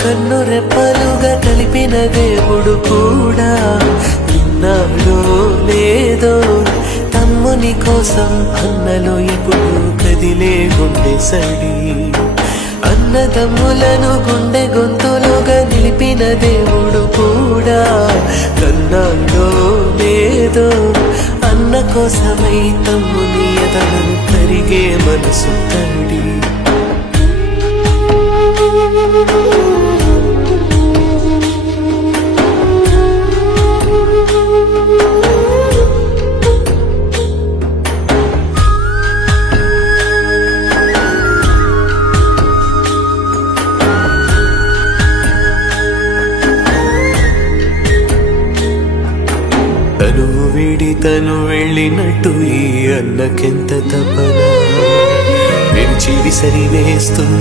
కన్ను రెప్పలుగా కలిపిన దేవుడు కూడా విన్నాడో లేదో తమ్ముని కోసం అన్నలో ఇప్పుడు కదిలే గుండె సడి అన్నదమ్ములను గుండె గొంతులుగా నిలిపిన దేవుడు కూడా కన్నాడో లేదో అన్న కోసమై తమ్ముని ఎదను కరిగే మనసు తడి తను వీడి తను వెళ్ళినట్టు ఈ అన్నకెంత తపన విరిచి విసరి వేస్తున్న